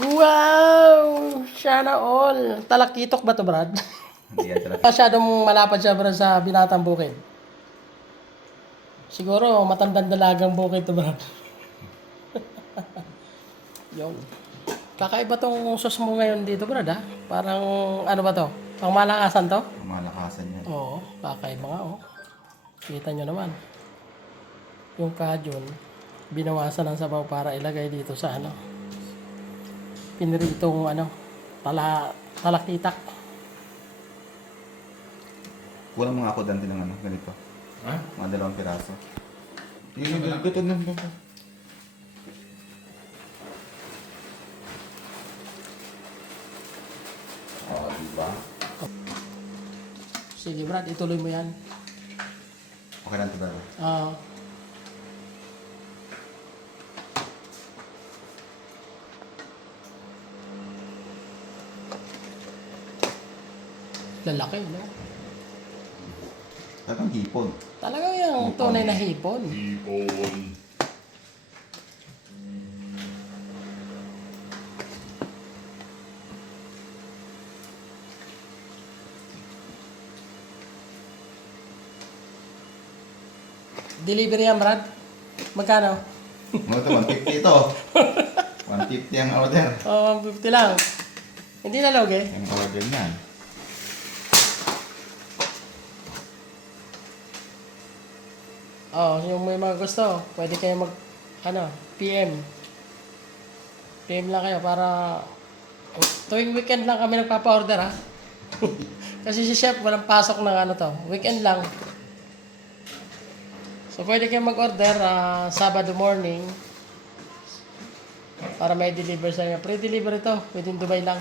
Wow! Sana all. Talakitok ba to, Brad? Hindi yan talaga. Masyadong malapad siya, Brad, sa binatang bukid. Siguro, matandang dalagang bukid to, Brad. Yun. Kakaiba tong sauce mo ngayon dito, Brad, ha? Parang, ano ba to? Pang malakasan to? Malakasan yan. Oo, kakaiba nga, oh. Kita nyo naman. Yung kajon, binawasan ng sabaw para ilagay dito sa ano. Piniritong ano, talakitak. Kulang mga ako dante ng ano, ganito. Ha? Mga 2 piraso. Yung ganito na. Oo, diba? Sige, Brad, ituloy mo yan. Okay lang ito ba? Ah, lalaki, no? Talagang hipon. Talaga yung tunay na hipon. Ipon. Delivery yan, Brad. Magkano? Ano ito? 150 ito. 150 ang order. Oh, 150 lang. Hindi na log eh. Ang order niyan. Oh, yung may mga gusto, pwede kayo mag, PM. PM lang kayo para tuwing weekend lang kami nagpapa-order, ha? Kasi si chef walang pasok ng ano to. Weekend lang. So, pwede kayo mag-order Sabado morning para may deliver sa inyo. Pre-deliver ito. Within Dubai lang.